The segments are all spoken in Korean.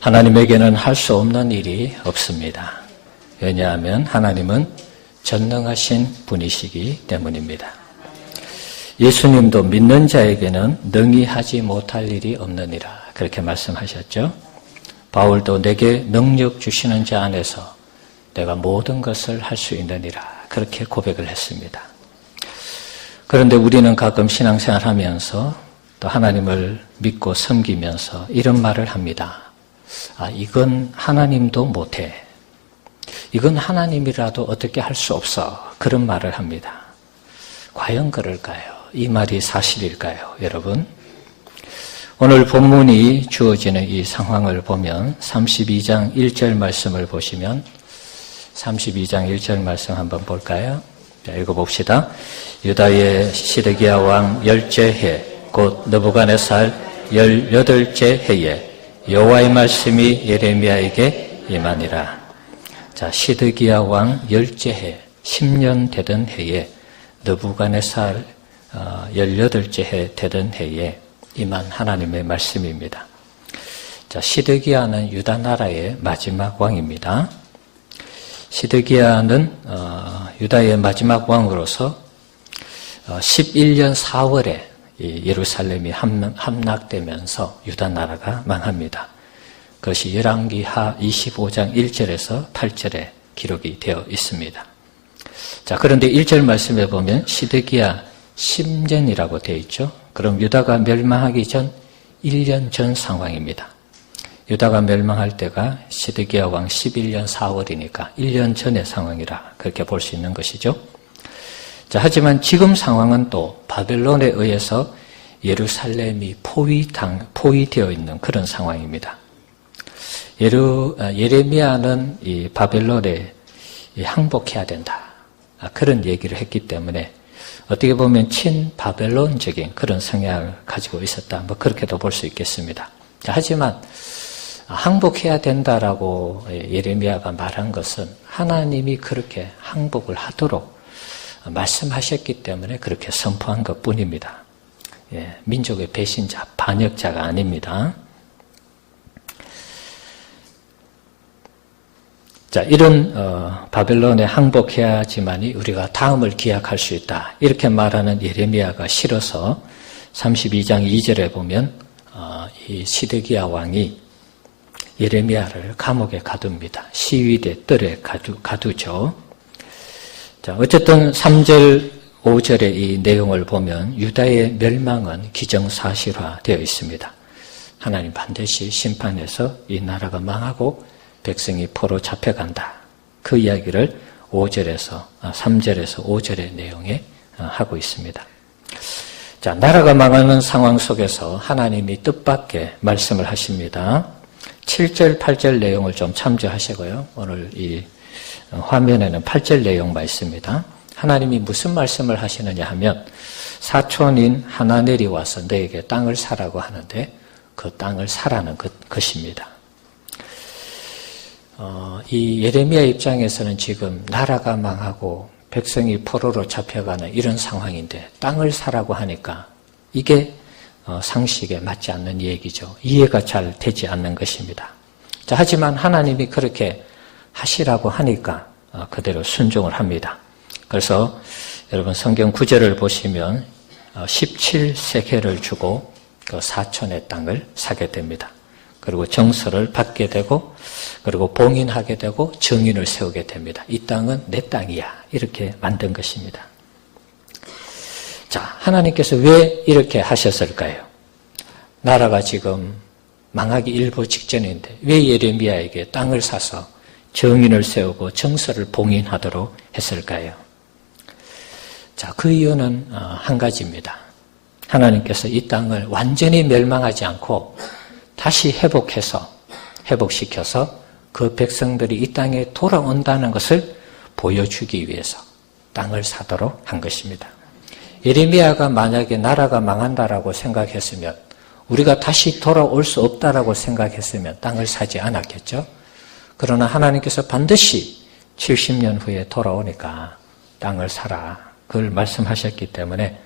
하나님에게는 할 수 없는 일이 없습니다. 왜냐하면 하나님은 전능하신 분이시기 때문입니다. 예수님도 믿는 자에게는 능히 하지 못할 일이 없느니라 그렇게 말씀하셨죠. 바울도 내게 능력 주시는 자 안에서 내가 모든 것을 할 수 있느니라 그렇게 고백을 했습니다. 그런데 우리는 가끔 신앙생활하면서 또 하나님을 믿고 섬기면서 이런 말을 합니다. 이건 하나님도 못해. 이건 하나님이라도 어떻게 할 수 없어. 그런 말을 합니다. 과연 그럴까요? 이 말이 사실일까요? 여러분, 오늘 본문이 주어지는 이 상황을 보면 32장 1절 말씀을 보시면 32장 1절 말씀 한번 볼까요? 자, 읽어봅시다. 유다의 시드기야 왕 10째 해, 곧 느부갓네살 18째 해에 여호와의 말씀이 예레미야에게 임하니라. 자, 시드기야 왕 10째 해, 10년 되던 해에 느부갓네살 18째 해 되던 해에 임한 하나님의 말씀입니다. 자, 시드기야는 유다 나라의 마지막 왕입니다. 시드기야는 유다의 마지막 왕으로서 11년 4월에 예루살렘이 함락되면서 유다 나라가 망합니다. 그것이 열왕기하 25장 1절에서 8절에 기록이 되어 있습니다. 자, 그런데 1절 말씀에 보면 시드기야 10년이라고 되어 있죠. 그럼 유다가 멸망하기 전 1년 전 상황입니다. 유다가 멸망할 때가 시드기야 왕 11년 4월이니까 1년 전의 상황이라 그렇게 볼 수 있는 것이죠. 자, 하지만 지금 상황은 또 바벨론에 의해서 예루살렘이 포위되어 있는 그런 상황입니다. 예레미야는 이 바벨론에 항복해야 된다. 그런 얘기를 했기 때문에 어떻게 보면 친바벨론적인 그런 성향을 가지고 있었다. 그렇게도 볼 수 있겠습니다. 자, 하지만 항복해야 된다라고 예레미야가 말한 것은 하나님이 그렇게 항복을 하도록 말씀하셨기 때문에 그렇게 선포한 것뿐입니다. 민족의 배신자, 반역자가 아닙니다. 자, 이런 바벨론에 항복해야지만이 우리가 다음을 기약할 수 있다. 이렇게 말하는 예레미야가 싫어서 32장 2절에 보면 이 시드기야 왕이 예레미야를 감옥에 가둡니다. 시위대 뜰에 가두죠. 자, 어쨌든 3절, 5절의 이 내용을 보면 유다의 멸망은 기정사실화되어 있습니다. 하나님 반드시 심판해서 이 나라가 망하고 백성이 포로 잡혀간다. 그 이야기를 3절에서 5절의 내용에 하고 있습니다. 자, 나라가 망하는 상황 속에서 하나님이 뜻밖의 말씀을 하십니다. 7절, 8절 내용을 좀 참조하시고요. 오늘 이 화면에는 8절 내용만 있습니다. 하나님이 무슨 말씀을 하시느냐 하면 사촌인 하나넬이 와서 너에게 땅을 사라고 하는데 그 땅을 사라는 것입니다. 이 예레미야 입장에서는 지금 나라가 망하고 백성이 포로로 잡혀가는 이런 상황인데 땅을 사라고 하니까 이게 상식에 맞지 않는 얘기죠. 이해가 잘 되지 않는 것입니다. 자, 하지만 하나님이 그렇게 하시라고 하니까 그대로 순종을 합니다. 그래서 여러분 성경 구절을 보시면 17세겔을 주고 그 사촌의 땅을 사게 됩니다. 그리고 정서를 받게 되고 그리고 봉인하게 되고 정인을 세우게 됩니다. 이 땅은 내 땅이야. 이렇게 만든 것입니다. 자, 하나님께서 왜 이렇게 하셨을까요? 나라가 지금 망하기 일보 직전인데 왜 예레미야에게 땅을 사서 정인을 세우고 정서를 봉인하도록 했을까요? 자, 그 이유는 한 가지입니다. 하나님께서 이 땅을 완전히 멸망하지 않고 다시 회복시켜서 그 백성들이 이 땅에 돌아온다는 것을 보여주기 위해서 땅을 사도록 한 것입니다. 예레미야가 만약에 나라가 망한다라고 생각했으면 우리가 다시 돌아올 수 없다라고 생각했으면 땅을 사지 않았겠죠. 그러나 하나님께서 반드시 70년 후에 돌아오니까 땅을 사라. 그걸 말씀하셨기 때문에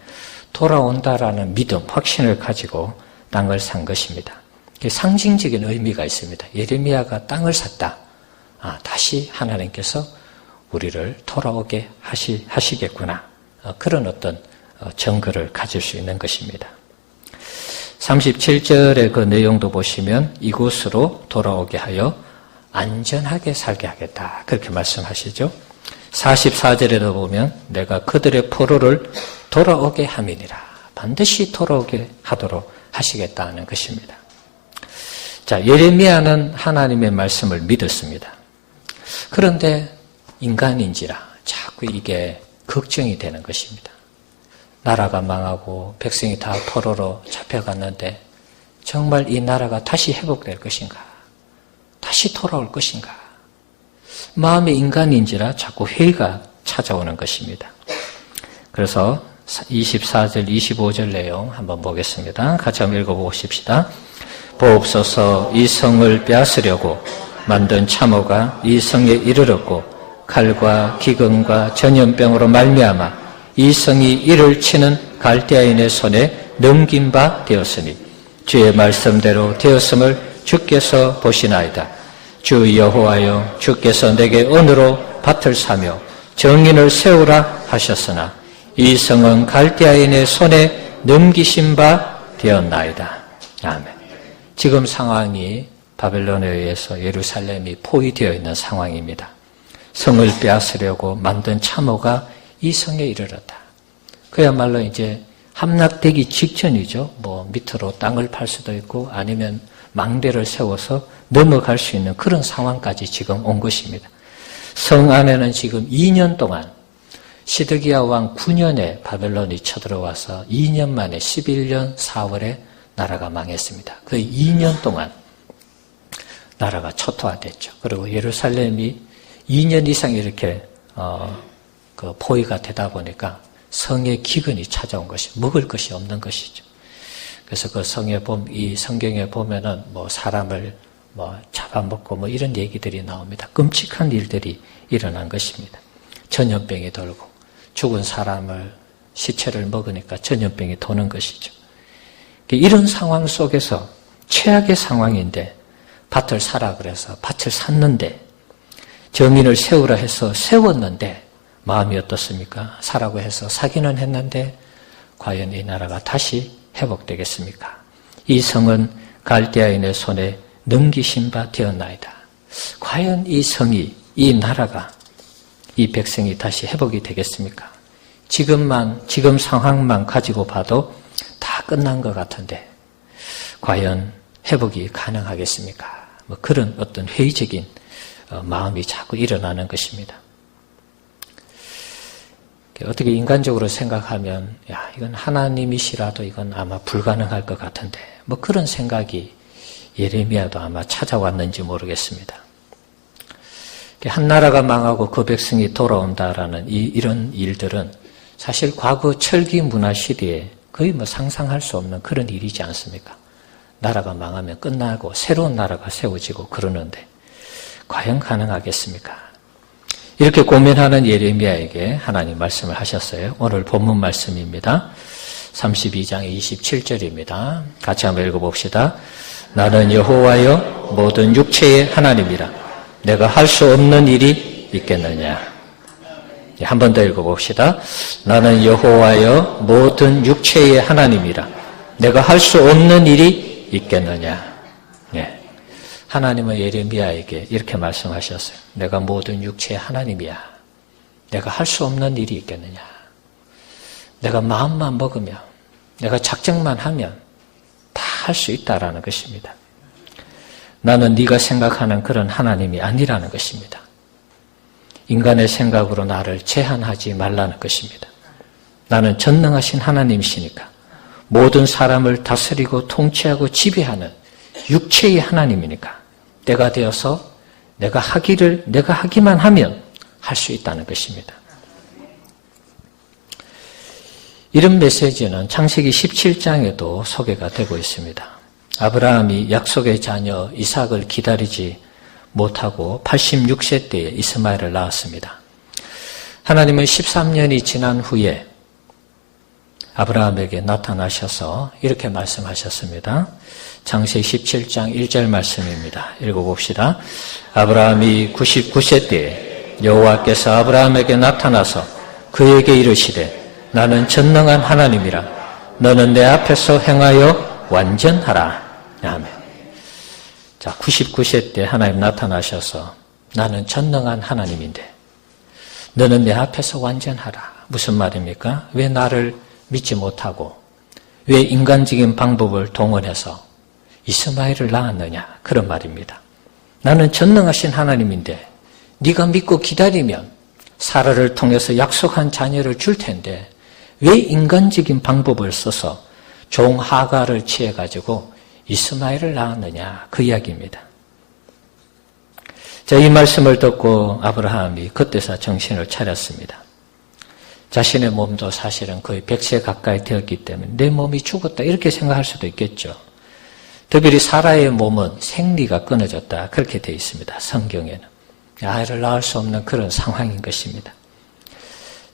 돌아온다라는 믿음, 확신을 가지고 땅을 산 것입니다. 상징적인 의미가 있습니다. 예레미야가 땅을 샀다. 다시 하나님께서 우리를 돌아오게 하시겠구나. 그런 어떤 증거를 가질 수 있는 것입니다. 37절의 그 내용도 보시면 이곳으로 돌아오게 하여 안전하게 살게 하겠다. 그렇게 말씀하시죠. 44절에도 보면 내가 그들의 포로를 돌아오게 함이니라. 반드시 돌아오게 하도록 하시겠다는 것입니다. 자, 예레미야는 하나님의 말씀을 믿었습니다. 그런데 인간인지라 자꾸 이게 걱정이 되는 것입니다. 나라가 망하고 백성이 다 포로로 잡혀갔는데 정말 이 나라가 다시 회복될 것인가? 다시 돌아올 것인가? 마음의 인간인지라 자꾸 회의가 찾아오는 것입니다. 그래서 24절, 25절 내용 한번 보겠습니다. 같이 한번 읽어보십시다. 보옵소서 이 성을 빼앗으려고 만든 참호가 이 성에 이르렀고 칼과 기근과 전염병으로 말미암아 이 성이 이를 치는 갈대아인의 손에 넘긴 바 되었으니 주의 말씀대로 되었음을 주께서 보시나이다. 주 여호와여 주께서 내게 언으로 밭을 사며 정인을 세우라 하셨으나 이 성은 갈대아인의 손에 넘기신 바 되었나이다. 아멘. 지금 상황이 바벨론에 의해서 예루살렘이 포위되어 있는 상황입니다. 성을 빼앗으려고 만든 참호가 이 성에 이르렀다. 그야말로 이제 함락되기 직전이죠. 밑으로 땅을 팔 수도 있고 아니면 망대를 세워서 넘어갈 수 있는 그런 상황까지 지금 온 것입니다. 성 안에는 지금 2년 동안 시드기야 왕 9년에 바벨론이 쳐들어와서 2년 만에 11년 4월에 나라가 망했습니다. 그 2년 동안 나라가 초토화됐죠. 그리고 예루살렘이 2년 이상 이렇게 포위가 되다 보니까 성의 기근이 찾아온 것이 먹을 것이 없는 것이죠. 그래서 그 이 성경에 보면은 사람을 잡아먹고 이런 얘기들이 나옵니다. 끔찍한 일들이 일어난 것입니다. 전염병이 돌고 죽은 사람을 시체를 먹으니까 전염병이 도는 것이죠. 이런 상황 속에서 최악의 상황인데 밭을 사라 그래서 밭을 샀는데 정인을 세우라 해서 세웠는데 마음이 어떻습니까? 사라고 해서 사기는 했는데 과연 이 나라가 다시 회복되겠습니까? 이 성은 갈대아인의 손에 넘기신 바 되었나이다. 과연 이 성이, 이 나라가, 이 백성이 다시 회복이 되겠습니까? 지금 상황만 가지고 봐도 다 끝난 것 같은데 과연 회복이 가능하겠습니까? 그런 어떤 회의적인 마음이 자꾸 일어나는 것입니다. 어떻게 인간적으로 생각하면 이건 하나님이시라도 이건 아마 불가능할 것 같은데 그런 생각이 예레미야도 아마 찾아왔는지 모르겠습니다. 한 나라가 망하고 그 백성이 돌아온다라는 이런 일들은 사실 과거 철기 문화 시대에 거의 상상할 수 없는 그런 일이지 않습니까? 나라가 망하면 끝나고 새로운 나라가 세워지고 그러는데 과연 가능하겠습니까? 이렇게 고민하는 예레미야에게 하나님 말씀을 하셨어요. 오늘 본문 말씀입니다. 32장 27절입니다. 같이 한번 읽어봅시다. 나는 여호와여 모든 육체의 하나님이라 내가 할 수 없는 일이 있겠느냐. 한 번 더 읽어봅시다. 나는 여호와여 모든 육체의 하나님이라 내가 할 수 없는 일이 있겠느냐. 네. 하나님은 예레미야에게 이렇게 말씀하셨어요. 내가 모든 육체의 하나님이야. 내가 할 수 없는 일이 있겠느냐. 내가 마음만 먹으면, 내가 작정만 하면 다 할 수 있다라는 것입니다. 나는 네가 생각하는 그런 하나님이 아니라는 것입니다. 인간의 생각으로 나를 제한하지 말라는 것입니다. 나는 전능하신 하나님이시니까 모든 사람을 다스리고 통치하고 지배하는 육체의 하나님이니까 때가 되어서 내가 하기만 하면 할 수 있다는 것입니다. 이런 메시지는 창세기 17장에도 소개가 되고 있습니다. 아브라함이 약속의 자녀 이삭을 기다리지 못하고 86세 때에 이스마엘을 낳았습니다. 하나님은 13년이 지난 후에 아브라함에게 나타나셔서 이렇게 말씀하셨습니다. 창세기 17장 1절 말씀입니다. 읽어봅시다. 아브라함이 99세 때에 여호와께서 아브라함에게 나타나서 그에게 이르시되 나는 전능한 하나님이라 너는 내 앞에서 행하여 완전하라. 아멘. 자, 99세 때 하나님 나타나셔서 나는 전능한 하나님인데 너는 내 앞에서 완전하라. 무슨 말입니까? 왜 나를 믿지 못하고 왜 인간적인 방법을 동원해서 이스마엘을 낳았느냐? 그런 말입니다. 나는 전능하신 하나님인데 네가 믿고 기다리면 사라를 통해서 약속한 자녀를 줄 텐데 왜 인간적인 방법을 써서 종 하가를 취해가지고 이스마엘을 낳았느냐? 그 이야기입니다. 자, 이 말씀을 듣고 아브라함이 그때서 정신을 차렸습니다. 자신의 몸도 사실은 거의 100세 가까이 되었기 때문에 내 몸이 죽었다 이렇게 생각할 수도 있겠죠. 특별히 사라의 몸은 생리가 끊어졌다 그렇게 되어 있습니다. 성경에는. 아이를 낳을 수 없는 그런 상황인 것입니다.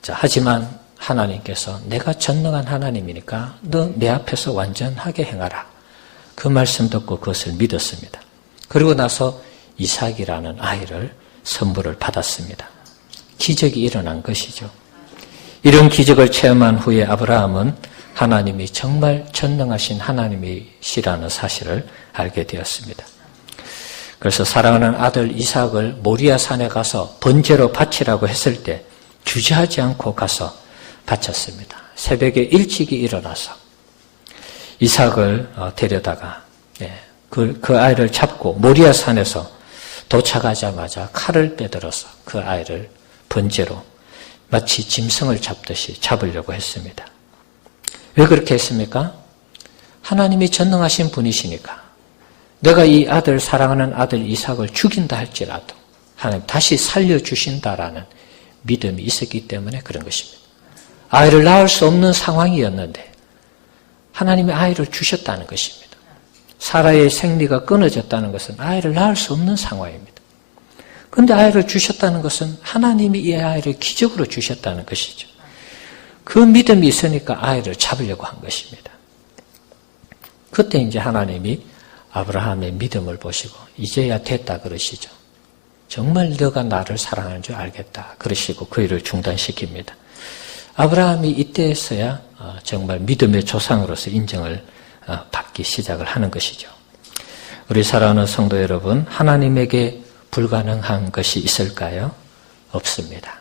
자, 하지만 하나님께서 내가 전능한 하나님이니까 너 내 앞에서 완전하게 행하라. 그 말씀 듣고 그것을 믿었습니다. 그리고 나서 이삭이라는 아이를 선물을 받았습니다. 기적이 일어난 것이죠. 이런 기적을 체험한 후에 아브라함은 하나님이 정말 전능하신 하나님이시라는 사실을 알게 되었습니다. 그래서 사랑하는 아들 이삭을 모리아 산에 가서 번제로 바치라고 했을 때 주저하지 않고 가서 바쳤습니다. 새벽에 일찍이 일어나서 이삭을 데려다가 그 아이를 잡고 모리아 산에서 도착하자마자 칼을 빼들어서 그 아이를 번제로 마치 짐승을 잡듯이 잡으려고 했습니다. 왜 그렇게 했습니까? 하나님이 전능하신 분이시니까 내가 이 아들, 사랑하는 아들 이삭을 죽인다 할지라도 하나님 다시 살려주신다라는 믿음이 있었기 때문에 그런 것입니다. 아이를 낳을 수 없는 상황이었는데 하나님이 아이를 주셨다는 것입니다. 사라의 생리가 끊어졌다는 것은 아이를 낳을 수 없는 상황입니다. 그런데 아이를 주셨다는 것은 하나님이 이 아이를 기적으로 주셨다는 것이죠. 그 믿음이 있으니까 아이를 잡으려고 한 것입니다. 그때 이제 하나님이 아브라함의 믿음을 보시고 이제야 됐다 그러시죠. 정말 너가 나를 사랑하는 줄 알겠다 그러시고 그 일을 중단시킵니다. 아브라함이 이때에서야 정말 믿음의 조상으로서 인정을 받기 시작을 하는 것이죠. 우리 사랑하는 성도 여러분, 하나님에게 불가능한 것이 있을까요? 없습니다.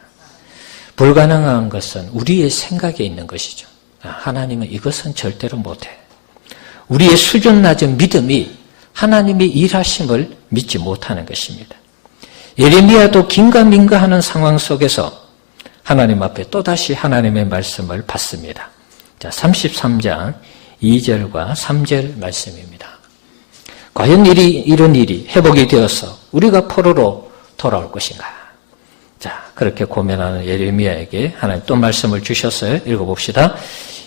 불가능한 것은 우리의 생각에 있는 것이죠. 하나님은 이것은 절대로 못해. 우리의 수준 낮은 믿음이 하나님의 일하심을 믿지 못하는 것입니다. 예레미야도 긴가민가하는 상황 속에서 하나님 앞에 또다시 하나님의 말씀을 받습니다. 자, 33장 2절과 3절 말씀입니다. 과연 이런 일이 회복이 되어서 우리가 포로로 돌아올 것인가? 자, 그렇게 고민하는 예레미야에게 하나님 또 말씀을 주셨어요. 읽어봅시다.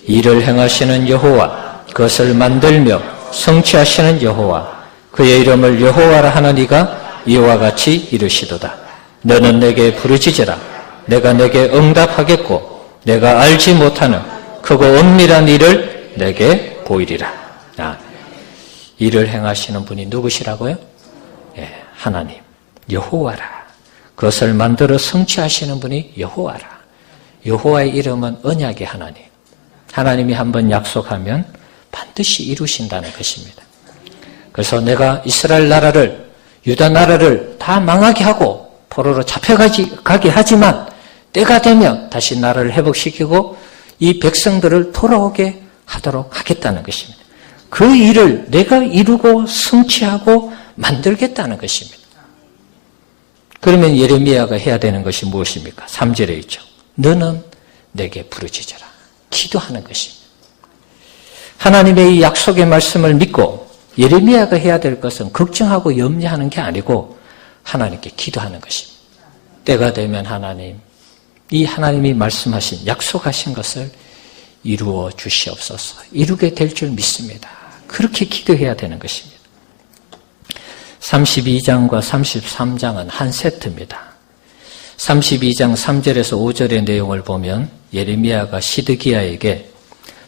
일을 행하시는 여호와, 그것을 만들며 성취하시는 여호와, 그의 이름을 여호와라 하는 이가 이와 같이 이르시도다. 너는 내게 부르짖으라. 내가 내게 응답하겠고 내가 알지 못하는 크고 엄밀한 일을 내게 보이리라. 일을 행하시는 분이 누구시라고요? 하나님, 여호와라. 그것을 만들어 성취하시는 분이 여호와라. 여호와의 이름은 언약의 하나님. 하나님이 한번 약속하면 반드시 이루신다는 것입니다. 그래서 내가 이스라엘 나라를, 유다 나라를 다 망하게 하고 포로로 잡혀가게 하지만 때가 되면 다시 나라를 회복시키고 이 백성들을 돌아오게 하도록 하겠다는 것입니다. 그 일을 내가 이루고 성취하고 만들겠다는 것입니다. 그러면 예레미야가 해야 되는 것이 무엇입니까? 3절에 있죠. 너는 내게 부르짖어라. 기도하는 것입니다. 하나님의 이 약속의 말씀을 믿고 예레미야가 해야 될 것은 걱정하고 염려하는 게 아니고 하나님께 기도하는 것입니다. 때가 되면 하나님, 이 하나님이 말씀하신 약속하신 것을 이루어 주시옵소서. 이루게 될 줄 믿습니다. 그렇게 기도해야 되는 것입니다. 32장과 33장은 한 세트입니다. 32장 3절에서 5절의 내용을 보면 예레미야가 시드기야에게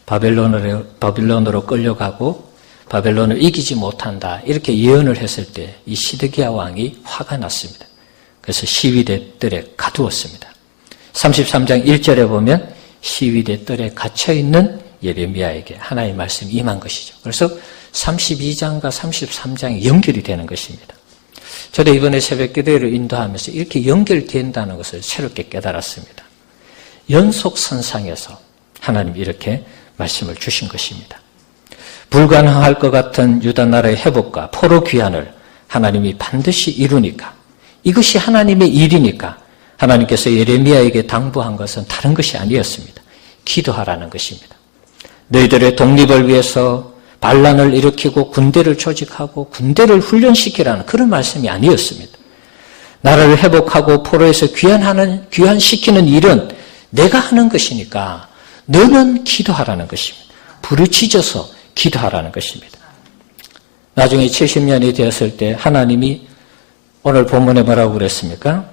바빌론으로 끌려가고 바벨론을 이기지 못한다. 이렇게 예언을 했을 때 이 시드기야 왕이 화가 났습니다. 그래서 시위대 뜰에 가두었습니다. 33장 1절에 보면 시위대 뜰에 갇혀있는 예레미야에게 하나님의 말씀이 임한 것이죠. 그래서 32장과 33장이 연결이 되는 것입니다. 저도 이번에 새벽 기도회를 인도하면서 이렇게 연결된다는 것을 새롭게 깨달았습니다. 연속선상에서 하나님이 이렇게 말씀을 주신 것입니다. 불가능할 것 같은 유다 나라의 회복과 포로 귀환을 하나님이 반드시 이루니까, 이것이 하나님의 일이니까 하나님께서 예레미야에게 당부한 것은 다른 것이 아니었습니다. 기도하라는 것입니다. 너희들의 독립을 위해서 반란을 일으키고 군대를 조직하고 군대를 훈련시키라는 그런 말씀이 아니었습니다. 나라를 회복하고 포로에서 귀환시키는 일은 내가 하는 것이니까 너는 기도하라는 것입니다. 부르짖어서 기도하라는 것입니다. 나중에 70년이 되었을 때 하나님이 오늘 본문에 뭐라고 그랬습니까?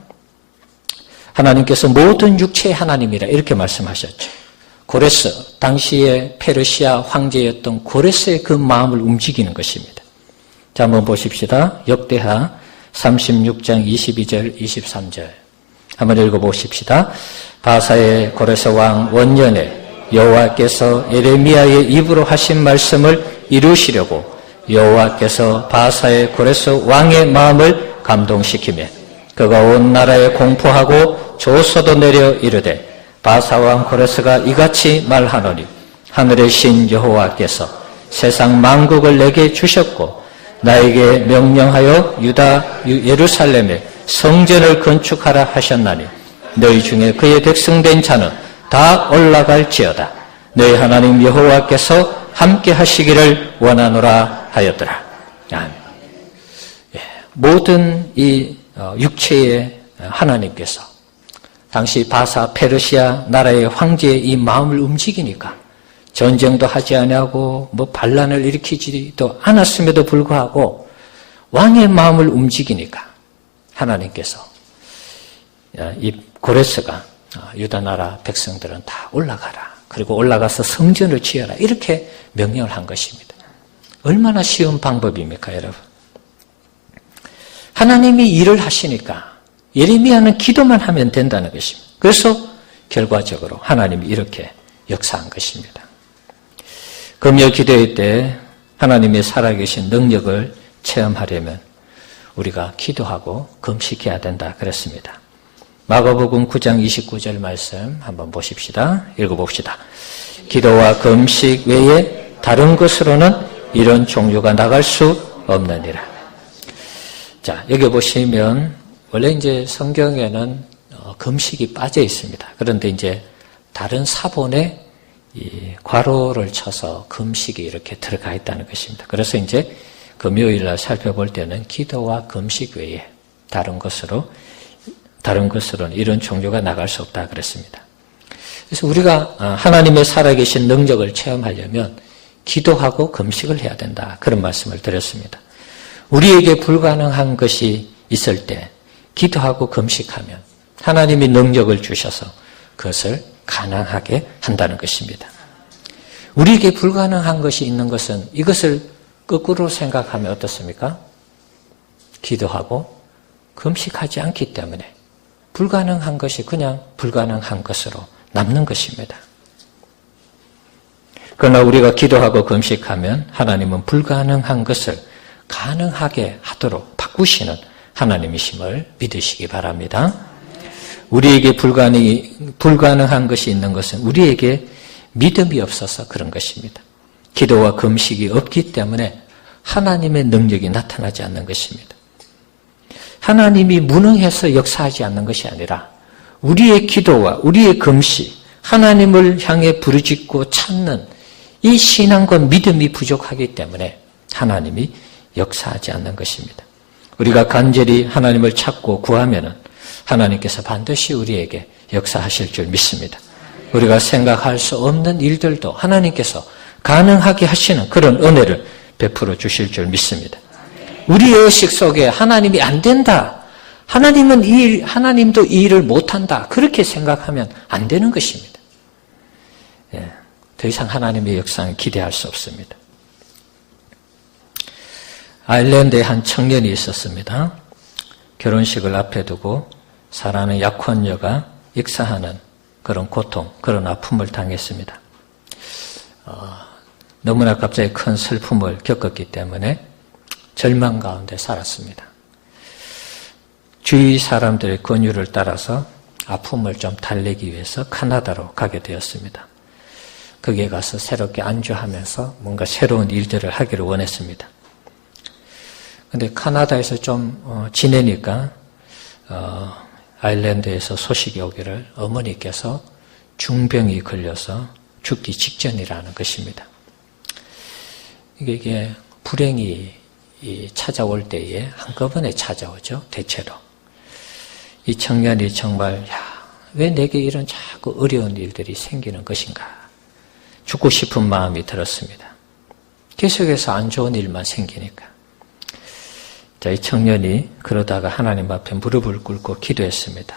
하나님께서 모든 육체의 하나님이라 이렇게 말씀하셨죠. 고레스, 당시의 페르시아 황제였던 고레스의 그 마음을 움직이는 것입니다. 자, 한번 보십시다. 역대하 36장 22절, 23절. 한번 읽어보십시다. 바사의 고레스 왕 원년에 여호와께서 예레미야의 입으로 하신 말씀을 이루시려고 여호와께서 바사의 고레스 왕의 마음을 감동시키며 그가 온 나라에 공포하고 조서도 내려 이르되 바사왕 고레스가 이같이 말하노니 하늘의 신 여호와께서 세상 만국을 내게 주셨고 나에게 명령하여 유다 예루살렘에 성전을 건축하라 하셨나니 너희 중에 그의 백성된 자는 다 올라갈지어다. 너희 하나님 여호와께서 함께 하시기를 원하노라 하였더라. 모든 이 육체의 하나님께서 당시 바사 페르시아 나라의 황제의 이 마음을 움직이니까 전쟁도 하지 아니하고 반란을 일으키지도 않았음에도 불구하고 왕의 마음을 움직이니까 하나님께서 이 고레스가 유다 나라 백성들은 다 올라가라. 그리고 올라가서 성전을 지어라. 이렇게 명령을 한 것입니다. 얼마나 쉬운 방법입니까, 여러분? 하나님이 일을 하시니까 예레미야는 기도만 하면 된다는 것입니다. 그래서 결과적으로 하나님이 이렇게 역사한 것입니다. 금요 기도회 때 하나님의 살아계신 능력을 체험하려면 우리가 기도하고 금식해야 된다 그랬습니다. 마가복음 9장 29절 말씀 한번 보십시다. 읽어봅시다. 기도와 금식 외에 다른 것으로는 이런 종류가 나갈 수 없느니라. 자, 여기 보시면 원래 이제 성경에는 금식이 빠져 있습니다. 그런데 이제 다른 사본에 이 괄호를 쳐서 금식이 이렇게 들어가 있다는 것입니다. 그래서 이제 금요일 날 살펴볼 때는 기도와 금식 외에 다른 것으로는 이런 종류가 나갈 수 없다 그랬습니다. 그래서 우리가 하나님의 살아계신 능력을 체험하려면 기도하고 금식을 해야 된다. 그런 말씀을 드렸습니다. 우리에게 불가능한 것이 있을 때 기도하고 금식하면 하나님이 능력을 주셔서 그것을 가능하게 한다는 것입니다. 우리에게 불가능한 것이 있는 것은 이것을 거꾸로 생각하면 어떻습니까? 기도하고 금식하지 않기 때문에 불가능한 것이 그냥 불가능한 것으로 남는 것입니다. 그러나 우리가 기도하고 금식하면 하나님은 불가능한 것을 가능하게 하도록 바꾸시는 하나님이심을 믿으시기 바랍니다. 우리에게 불가능한 것이 있는 것은 우리에게 믿음이 없어서 그런 것입니다. 기도와 금식이 없기 때문에 하나님의 능력이 나타나지 않는 것입니다. 하나님이 무능해서 역사하지 않는 것이 아니라 우리의 기도와 우리의 금식, 하나님을 향해 부르짖고 찾는 이 신앙과 믿음이 부족하기 때문에 하나님이 역사하지 않는 것입니다. 우리가 간절히 하나님을 찾고 구하면은 하나님께서 반드시 우리에게 역사하실 줄 믿습니다. 우리가 생각할 수 없는 일들도 하나님께서 가능하게 하시는 그런 은혜를 베풀어 주실 줄 믿습니다. 우리의 의식 속에 하나님이 안 된다. 하나님도 이 일을 못한다. 그렇게 생각하면 안 되는 것입니다. 더 이상 하나님의 역사는 기대할 수 없습니다. 아일랜드에 한 청년이 있었습니다. 결혼식을 앞에 두고 사랑하는 약혼녀가 익사하는 그런 고통, 그런 아픔을 당했습니다. 너무나 갑자기 큰 슬픔을 겪었기 때문에 절망 가운데 살았습니다. 주위 사람들의 권유를 따라서 아픔을 좀 달래기 위해서 카나다로 가게 되었습니다. 거기에 가서 새롭게 안주하면서 뭔가 새로운 일들을 하기를 원했습니다. 근데 카나다에서 좀 지내니까 아일랜드에서 소식이 오기를 어머니께서 중병이 걸려서 죽기 직전이라는 것입니다. 이게 불행이 찾아올 때에 한꺼번에 찾아오죠. 대체로. 이 청년이 정말 왜 내게 이런 자꾸 어려운 일들이 생기는 것인가. 죽고 싶은 마음이 들었습니다. 계속해서 안 좋은 일만 생기니까. 자, 이 청년이 그러다가 하나님 앞에 무릎을 꿇고 기도했습니다.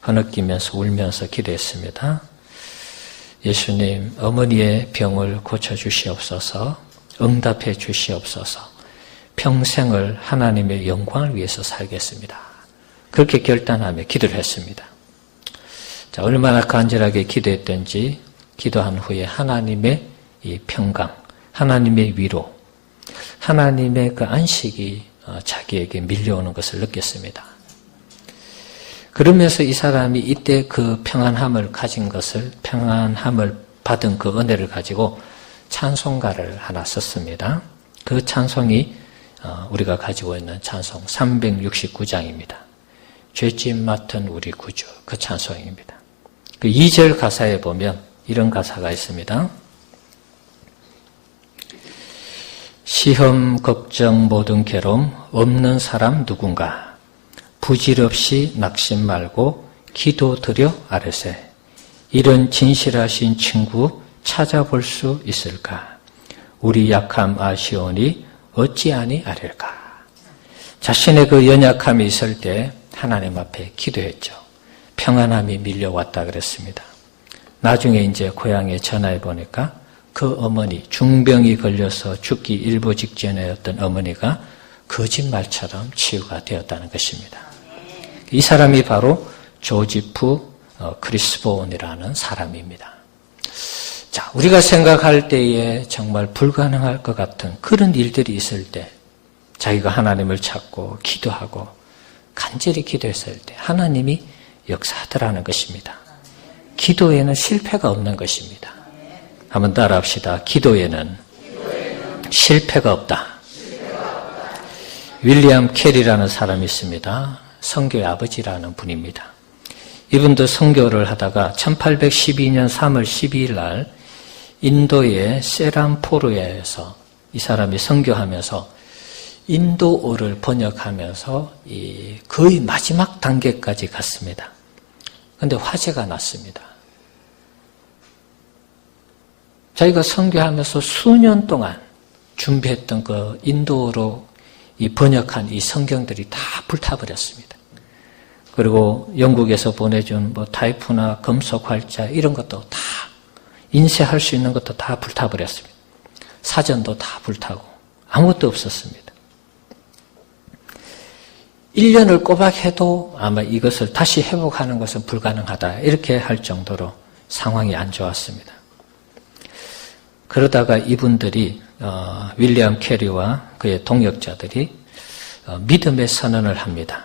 흐느끼면서 울면서 기도했습니다. 예수님, 어머니의 병을 고쳐주시옵소서, 응답해 주시옵소서, 평생을 하나님의 영광을 위해서 살겠습니다. 그렇게 결단하며 기도를 했습니다. 자, 얼마나 간절하게 기도했던지 기도한 후에 하나님의 이 평강, 하나님의 위로, 하나님의 그 안식이 자기에게 밀려오는 것을 느꼈습니다. 그러면서 이 사람이 이때 그 평안함을 가진 것을, 평안함을 받은 그 은혜를 가지고 찬송가를 하나 썼습니다. 그 찬송이 우리가 가지고 있는 찬송 369장입니다. 죄짐 맡은 우리 구주, 그 찬송입니다. 그 2절 가사에 보면 이런 가사가 있습니다. 시험, 걱정, 모든 괴로움 없는 사람 누군가 부질없이 낙심 말고 기도드려 아뢰세. 이런 진실하신 친구 찾아볼 수 있을까? 우리 약함 아시오니 어찌하니 아뢰일까? 자신의 그 연약함이 있을 때 하나님 앞에 기도했죠. 평안함이 밀려왔다 그랬습니다. 나중에 이제 고향에 전화해 보니까 그 어머니, 중병이 걸려서 죽기 일보 직전이었던 어머니가 거짓말처럼 치유가 되었다는 것입니다. 이 사람이 바로 조지프 크리스본이라는 사람입니다. 자, 우리가 생각할 때에 정말 불가능할 것 같은 그런 일들이 있을 때 자기가 하나님을 찾고 기도하고 간절히 기도했을 때 하나님이 역사하더라는 것입니다. 기도에는 실패가 없는 것입니다. 한번 따라합시다. 기도에는 실패가 없다. 윌리엄 캐리라는 사람이 있습니다. 선교의 아버지라는 분입니다. 이분도 선교를 하다가 1812년 3월 12일 날 인도의 세람포르에서 이 사람이 선교하면서 인도어를 번역하면서 거의 마지막 단계까지 갔습니다. 그런데 화재가 났습니다. 자기가 선교하면서 수년 동안 준비했던 그 인도어로 번역한 이 성경들이 다 불타버렸습니다. 그리고 영국에서 보내준 타이프나 금속 활자 이런 것도 다 인쇄할 수 있는 것도 다 불타버렸습니다. 사전도 다 불타고 아무것도 없었습니다. 1년을 꼬박 해도 아마 이것을 다시 회복하는 것은 불가능하다 이렇게 할 정도로 상황이 안 좋았습니다. 그러다가 이분들이 윌리엄 캐리와 그의 동역자들이 믿음의 선언을 합니다.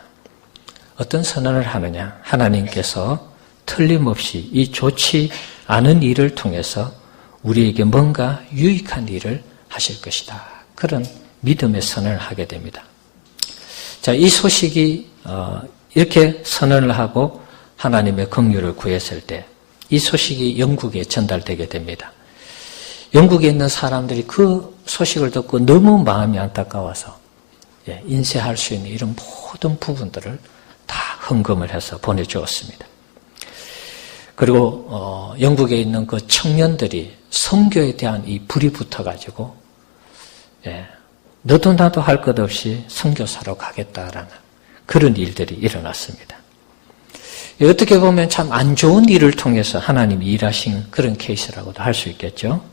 어떤 선언을 하느냐? 하나님께서 틀림없이 이 좋지 않은 일을 통해서 우리에게 뭔가 유익한 일을 하실 것이다. 그런 믿음의 선언을 하게 됩니다. 자, 이 소식이 이렇게 선언을 하고 하나님의 긍휼을 구했을 때 이 소식이 영국에 전달되게 됩니다. 영국에 있는 사람들이 그 소식을 듣고 너무 마음이 안타까워서 인쇄할 수 있는 이런 모든 부분들을 다 헌금을 해서 보내주었습니다. 그리고 영국에 있는 그 청년들이 선교에 대한 이 불이 붙어가지고 너도 나도 할 것 없이 선교사로 가겠다라는 그런 일들이 일어났습니다. 어떻게 보면 참 안 좋은 일을 통해서 하나님이 일하신 그런 케이스라고도 할 수 있겠죠.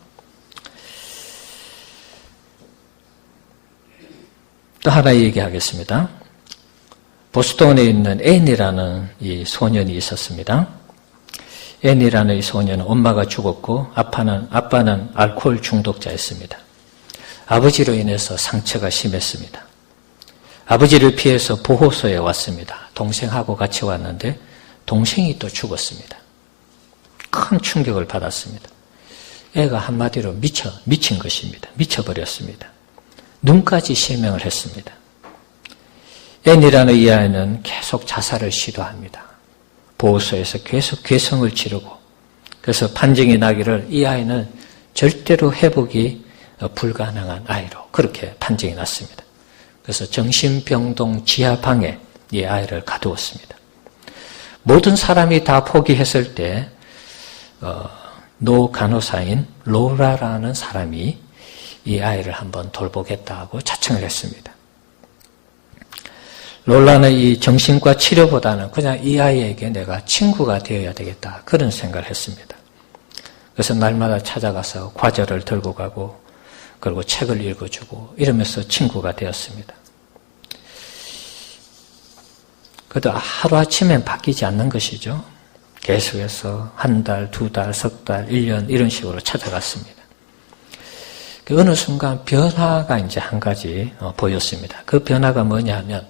또 하나 얘기하겠습니다. 보스턴에 있는 앤이라는 이 소년이 있었습니다. 앤이라는 이 소년은 엄마가 죽었고 아빠는 알코올 중독자였습니다. 아버지로 인해서 상처가 심했습니다. 아버지를 피해서 보호소에 왔습니다. 동생하고 같이 왔는데 동생이 또 죽었습니다. 큰 충격을 받았습니다. 애가 한마디로 미친 것입니다. 미쳐버렸습니다. 눈까지 실명을 했습니다. 앤이라는 이 아이는 계속 자살을 시도합니다. 보호소에서 계속 괴성을 지르고, 그래서 판정이 나기를 이 아이는 절대로 회복이 불가능한 아이로 그렇게 판정이 났습니다. 그래서 정신병동 지하방에 이 아이를 가두었습니다. 모든 사람이 다 포기했을 때 노 간호사인 로라라는 사람이 이 아이를 한번 돌보겠다고 자청을 했습니다. 로라는 이 정신과 치료보다는 그냥 이 아이에게 내가 친구가 되어야 되겠다, 그런 생각을 했습니다. 그래서 날마다 찾아가서 과자를 들고 가고, 그리고 책을 읽어주고 이러면서 친구가 되었습니다. 그래도 하루아침엔 바뀌지 않는 것이죠. 계속해서 한 달, 두 달, 석 달, 1년 이런 식으로 찾아갔습니다. 어느 순간 변화가 이제 한 가지 보였습니다. 그 변화가 뭐냐 하면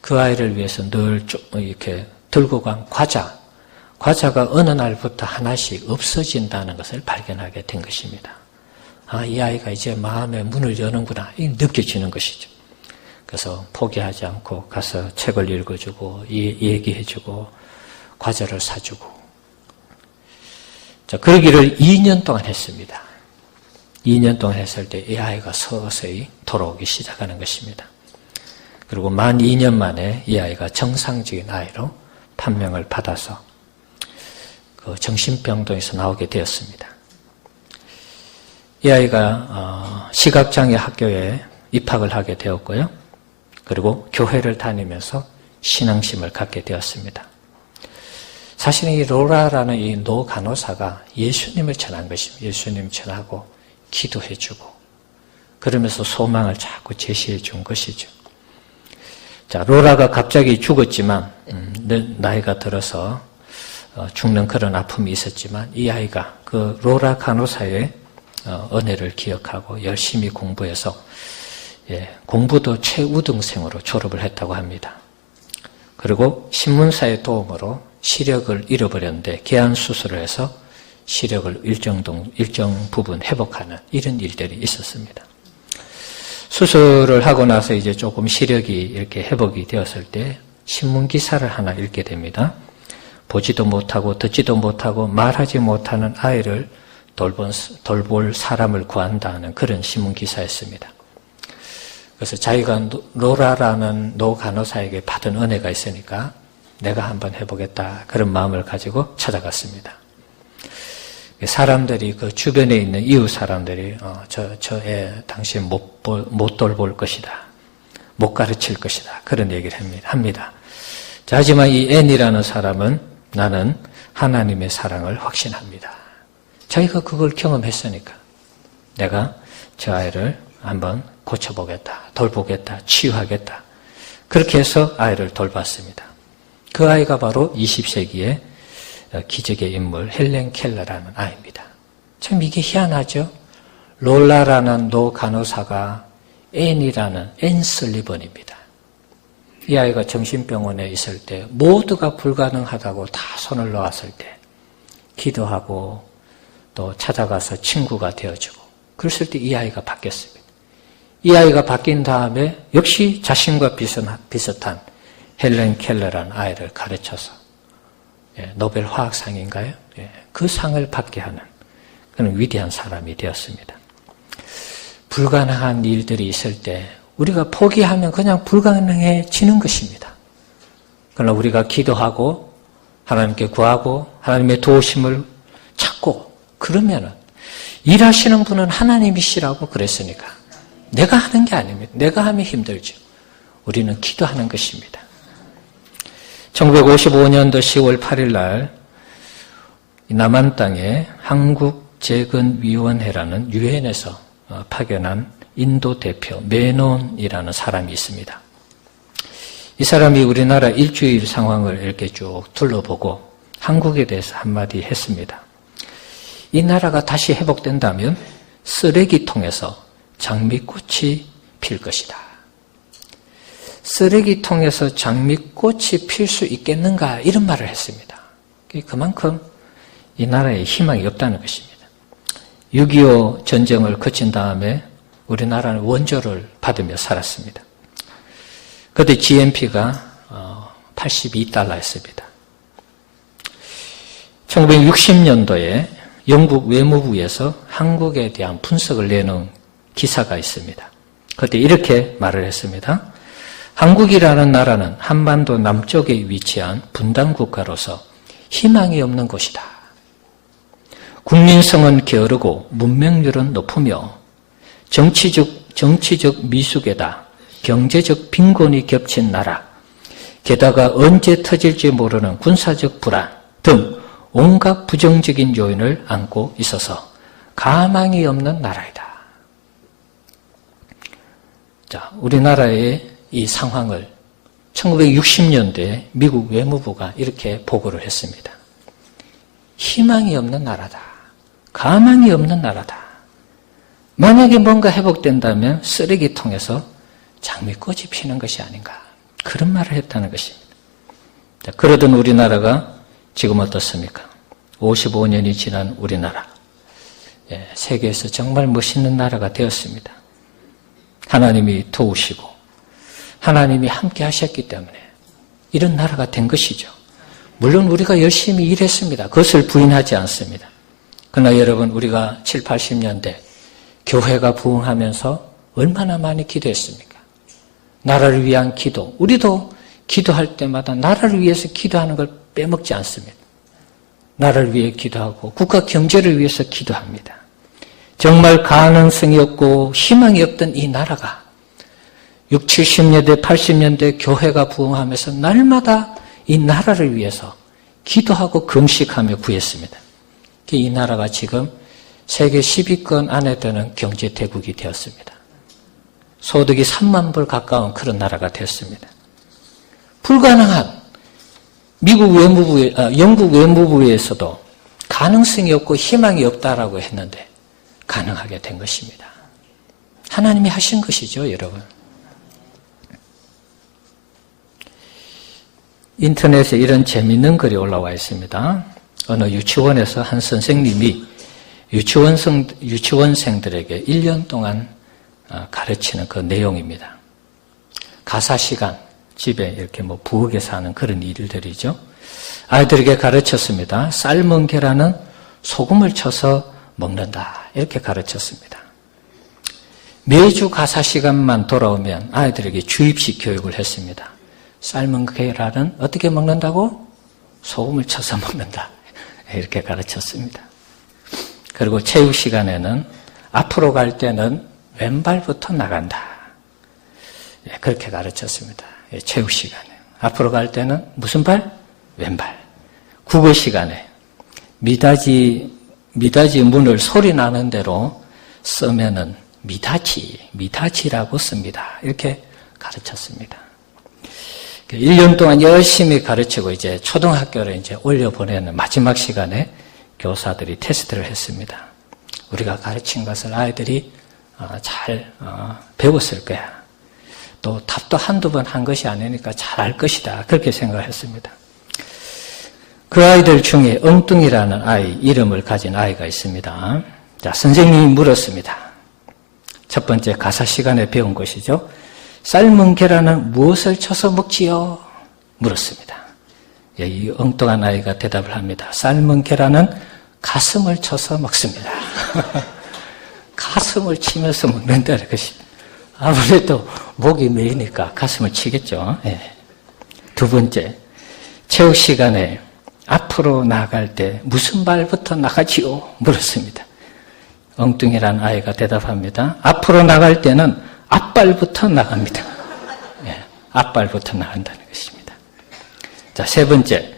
그 아이를 위해서 늘 이렇게 들고 간 과자가 어느 날부터 하나씩 없어진다는 것을 발견하게 된 것입니다. 아, 이 아이가 이제 마음의 문을 여는구나, 느껴지는 것이죠. 그래서 포기하지 않고 가서 책을 읽어주고 얘기해주고 과자를 사주고, 자, 그러기를 2년 동안 했습니다. 2년 동안 했을 때 이 아이가 서서히 돌아오기 시작하는 것입니다. 그리고 만 2년 만에 이 아이가 정상적인 아이로 판명을 받아서 그 정신병동에서 나오게 되었습니다. 이 아이가 시각장애 학교에 입학을 하게 되었고요. 그리고 교회를 다니면서 신앙심을 갖게 되었습니다. 사실 이 로라라는 이 노 간호사가 예수님을 전한 것입니다. 예수님 전하고 기도해주고 그러면서 소망을 자꾸 제시해 준 것이죠. 자, 로라가 갑자기 죽었지만 나이가 들어서 죽는 그런 아픔이 있었지만 이 아이가 그 로라 간호사의 은혜를 기억하고 열심히 공부해서 공부도 최우등생으로 졸업을 했다고 합니다. 그리고 신문사의 도움으로 시력을 잃어버렸는데 개안 수술을 해서 시력을 일정 부분 회복하는 이런 일들이 있었습니다. 수술을 하고 나서 이제 조금 시력이 이렇게 회복이 되었을 때 신문 기사를 하나 읽게 됩니다. 보지도 못하고 듣지도 못하고 말하지 못하는 아이를 돌볼 사람을 구한다는 그런 신문 기사였습니다. 그래서 자기가 로라라는 노 간호사에게 받은 은혜가 있으니까 내가 한번 해보겠다, 그런 마음을 가지고 찾아갔습니다. 사람들이 그 주변에 있는 이웃 사람들이 저 애 당신 못 돌볼 것이다, 못 가르칠 것이다, 그런 얘기를 합니다. 자, 하지만 이 앤이라는 사람은 나는 하나님의 사랑을 확신합니다. 자기가 그걸 경험했으니까 내가 저 아이를 한번 고쳐보겠다, 돌보겠다, 치유하겠다, 그렇게 해서 아이를 돌봤습니다. 그 아이가 바로 20세기의 기적의 인물 헬렌 켈러라는 아이입니다. 참 이게 희한하죠. 롤라라는 노 간호사가 앤이라는 앤 슬리번입니다. 이 아이가 정신병원에 있을 때 모두가 불가능하다고 다 손을 놓았을 때 기도하고 또 찾아가서 친구가 되어주고 그랬을 때 이 아이가 바뀌었습니다. 이 아이가 바뀐 다음에 역시 자신과 비슷한 헬렌 켈러라는 아이를 가르쳐서 노벨 화학상인가요? 그 상을 받게 하는 그런 위대한 사람이 되었습니다. 불가능한 일들이 있을 때 우리가 포기하면 그냥 불가능해지는 것입니다. 그러나 우리가 기도하고 하나님께 구하고 하나님의 도우심을 찾고 그러면은 일하시는 분은 하나님이시라고 그랬으니까 내가 하는 게 아닙니다. 내가 하면 힘들죠. 우리는 기도하는 것입니다. 1955년도 10월 8일 날 남한 땅에 한국재건위원회라는 유엔에서 파견한 인도 대표 메논이라는 사람이 있습니다. 이 사람이 우리나라 일주일 상황을 이렇게 쭉 둘러보고 한국에 대해서 한마디 했습니다. 이 나라가 다시 회복된다면 쓰레기통에서 장미꽃이 필 것이다. 쓰레기통에서 장미꽃이 필 수 있겠는가 이런 말을 했습니다. 그만큼 이 나라에 희망이 없다는 것입니다. 6.25 전쟁을 거친 다음에 우리나라는 원조를 받으며 살았습니다. 그때 GNP가 82달러였습니다. 1960년도에 영국 외무부에서 한국에 대한 분석을 내놓은 기사가 있습니다. 그때 이렇게 말을 했습니다. 한국이라는 나라는 한반도 남쪽에 위치한 분단국가로서 희망이 없는 곳이다. 국민성은 게으르고 문명률은 높으며 정치적 미숙에다 경제적 빈곤이 겹친 나라, 게다가 언제 터질지 모르는 군사적 불안 등 온갖 부정적인 요인을 안고 있어서 가망이 없는 나라이다. 자, 우리나라의 이 상황을 1960년대에 미국 외무부가 이렇게 보고를 했습니다. 희망이 없는 나라다. 가망이 없는 나라다. 만약에 뭔가 회복된다면 쓰레기통에서 장미꽃이 피는 것이 아닌가. 그런 말을 했다는 것입니다. 자, 그러던 우리나라가 지금 어떻습니까? 55년이 지난 우리나라. 세계에서 정말 멋있는 나라가 되었습니다. 하나님이 도우시고 하나님이 함께 하셨기 때문에 이런 나라가 된 것이죠. 물론 우리가 열심히 일했습니다. 그것을 부인하지 않습니다. 그러나 여러분, 우리가 7, 80년대 교회가 부흥하면서 얼마나 많이 기도했습니까? 나라를 위한 기도. 우리도 기도할 때마다 나라를 위해서 기도하는 걸 빼먹지 않습니다. 나라를 위해 기도하고 국가 경제를 위해서 기도합니다. 정말 가능성이 없고 희망이 없던 이 나라가 60, 70년대, 80년대 교회가 부흥하면서 날마다 이 나라를 위해서 기도하고 금식하며 구했습니다. 이 나라가 지금 세계 10위권 안에 드는 경제 대국이 되었습니다. 소득이 3만 불 가까운 그런 나라가 되었습니다. 불가능한 영국 외무부에서도 가능성이 없고 희망이 없다라고 했는데 가능하게 된 것입니다. 하나님이 하신 것이죠, 여러분. 인터넷에 이런 재미있는 글이 올라와 있습니다. 어느 유치원에서 한 선생님이 유치원생들에게 1년 동안 가르치는 그 내용입니다. 가사 시간, 집에 이렇게 부엌에서 하는 그런 일들이죠. 아이들에게 가르쳤습니다. 삶은 계란은 소금을 쳐서 먹는다. 이렇게 가르쳤습니다. 매주 가사 시간만 돌아오면 아이들에게 주입식 교육을 했습니다. 삶은 계란은 어떻게 먹는다고? 소금을 쳐서 먹는다. 이렇게 가르쳤습니다. 그리고 체육 시간에는 앞으로 갈 때는 왼발부터 나간다. 그렇게 가르쳤습니다. 체육 시간에. 앞으로 갈 때는 무슨 발? 왼발. 국어 시간에 미닫이 문을 소리 나는 대로 쓰면은 미닫이라고 씁니다. 이렇게 가르쳤습니다. 1년 동안 열심히 가르치고 이제 초등학교를 이제 올려보내는 마지막 시간에 교사들이 테스트를 했습니다. 우리가 가르친 것을 아이들이 잘 배웠을 거야. 또 답도 한두 번 한 것이 아니니까 잘 알 것이다. 그렇게 생각을 했습니다. 그 아이들 중에 엉뚱이라는 아이, 이름을 가진 아이가 있습니다. 자, 선생님이 물었습니다. 첫 번째 가사 시간에 배운 것이죠. 삶은 계란은 무엇을 쳐서 먹지요? 물었습니다. 이 엉뚱한 아이가 대답을 합니다. 삶은 계란은 가슴을 쳐서 먹습니다. 가슴을 치면서 먹는다는 것입니다. 아무래도 목이 메이니까 가슴을 치겠죠. 네. 두 번째, 체육 시간에 앞으로 나갈 때 무슨 발부터 나가지요? 물었습니다. 엉뚱이라는 아이가 대답합니다. 앞으로 나갈 때는 앞발부터 나갑니다. 네, 앞발부터 나간다는 것입니다. 자, 세 번째,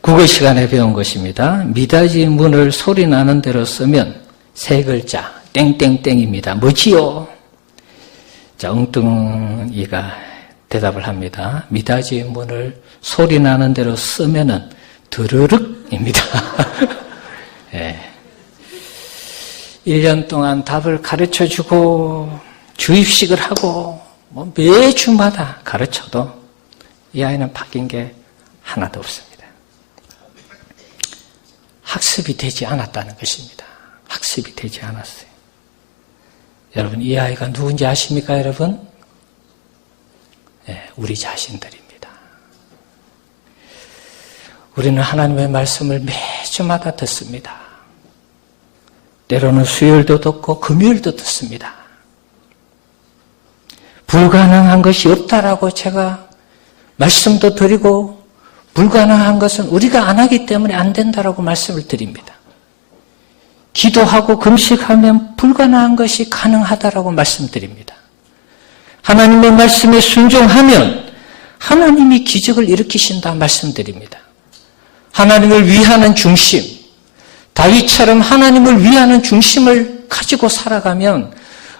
국어 시간에 배운 것입니다. 미닫이 문을 소리 나는 대로 쓰면 세 글자 땡땡땡입니다. 뭐지요? 자, 엉뚱이가 대답을 합니다. 미닫이의 문을 소리 나는 대로 쓰면은 드르륵입니다. 예. 1년 동안 답을 가르쳐주고 주입식을 하고 뭐 매주마다 가르쳐도 이 아이는 바뀐 게 하나도 없습니다. 학습이 되지 않았다는 것입니다. 학습이 되지 않았어요. 여러분, 이 아이가 누군지 아십니까, 여러분? 네, 우리 자신들입니다. 우리는 하나님의 말씀을 매주마다 듣습니다. 때로는 수요일도 듣고 금요일도 듣습니다. 불가능한 것이 없다라고 제가 말씀도 드리고, 불가능한 것은 우리가 안 하기 때문에 안 된다라고 말씀을 드립니다. 기도하고 금식하면 불가능한 것이 가능하다라고 말씀드립니다. 하나님의 말씀에 순종하면 하나님이 기적을 일으키신다 말씀드립니다. 하나님을 위하는 중심, 다윗처럼 하나님을 위하는 중심을 가지고 살아가면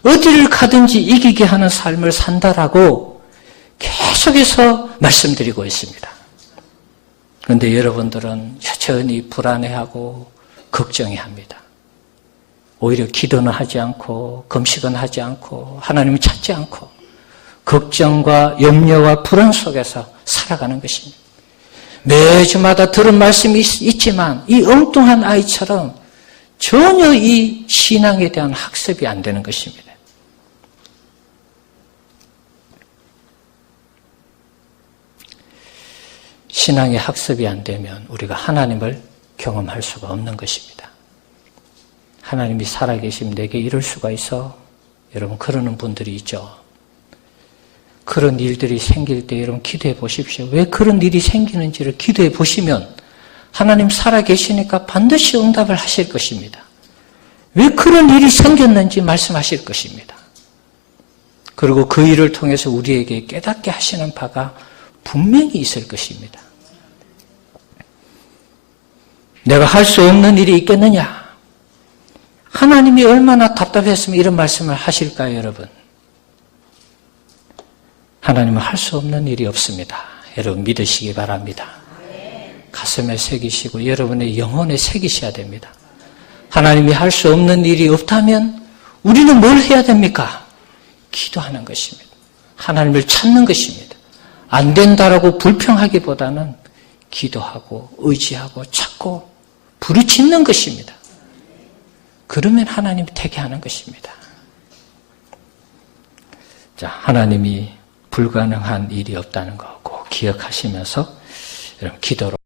어디를 가든지 이기게 하는 삶을 산다라고 계속해서 말씀드리고 있습니다. 그런데 여러분들은 여전히 불안해하고 걱정해합니다. 오히려 기도는 하지 않고 금식은 하지 않고 하나님을 찾지 않고 걱정과 염려와 불안 속에서 살아가는 것입니다. 매주마다 들은 말씀이 있지만 이 엉뚱한 아이처럼 전혀 이 신앙에 대한 학습이 안 되는 것입니다. 신앙의 학습이 안 되면 우리가 하나님을 경험할 수가 없는 것입니다. 하나님이 살아계시면 내게 이럴 수가 있어. 여러분, 그러는 분들이 있죠. 그런 일들이 생길 때 여러분 기도해 보십시오. 왜 그런 일이 생기는지를 기도해 보시면 하나님 살아계시니까 반드시 응답을 하실 것입니다. 왜 그런 일이 생겼는지 말씀하실 것입니다. 그리고 그 일을 통해서 우리에게 깨닫게 하시는 바가 분명히 있을 것입니다. 내가 할 수 없는 일이 있겠느냐? 하나님이 얼마나 답답했으면 이런 말씀을 하실까요, 여러분? 하나님은 할 수 없는 일이 없습니다. 여러분 믿으시기 바랍니다. 가슴에 새기시고 여러분의 영혼에 새기셔야 됩니다. 하나님이 할 수 없는 일이 없다면 우리는 뭘 해야 됩니까? 기도하는 것입니다. 하나님을 찾는 것입니다. 안 된다라고 불평하기보다는 기도하고 의지하고 찾고 부르짖는 것입니다. 그러면 하나님이 되게 하는 것입니다. 자, 하나님이 불가능한 일이 없다는 거 꼭 기억하시면서 여러분 기도로